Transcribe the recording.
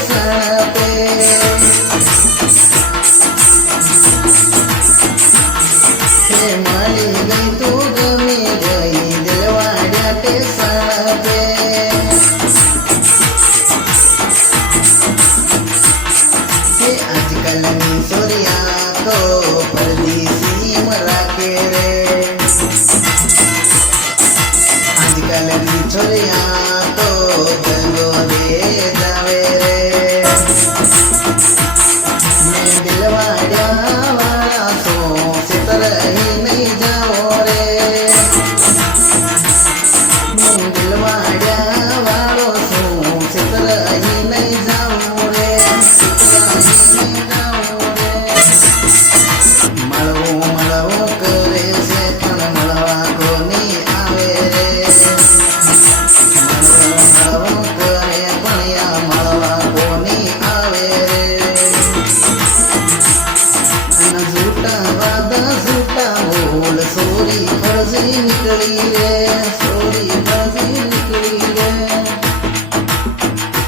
સણપે હે મળી ગઈ તું ગમી ગઈ દિલવાડ્યા તે સણપે હે આજકાલની સોરિયા તો પરદેશી રાખે રે આજકાલની છોરિયા તો દગો દે જાવે રે મેં દિલવાડ્યા વાળા સો સિતર નહીં જાઓ રે મેં દિલવાડ્યા